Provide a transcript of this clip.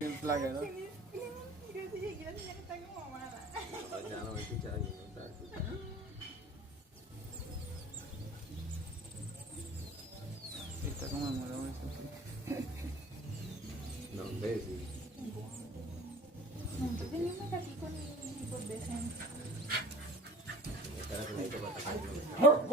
En placa, ¿no? Quiero decir que la señora está como mala. No, ya no me escucha alguien, no está escuchando. Está como enamorado de eso. No, imbécil. Nunca teníamos aquí con mi por decente. Me está haciendo para atacar.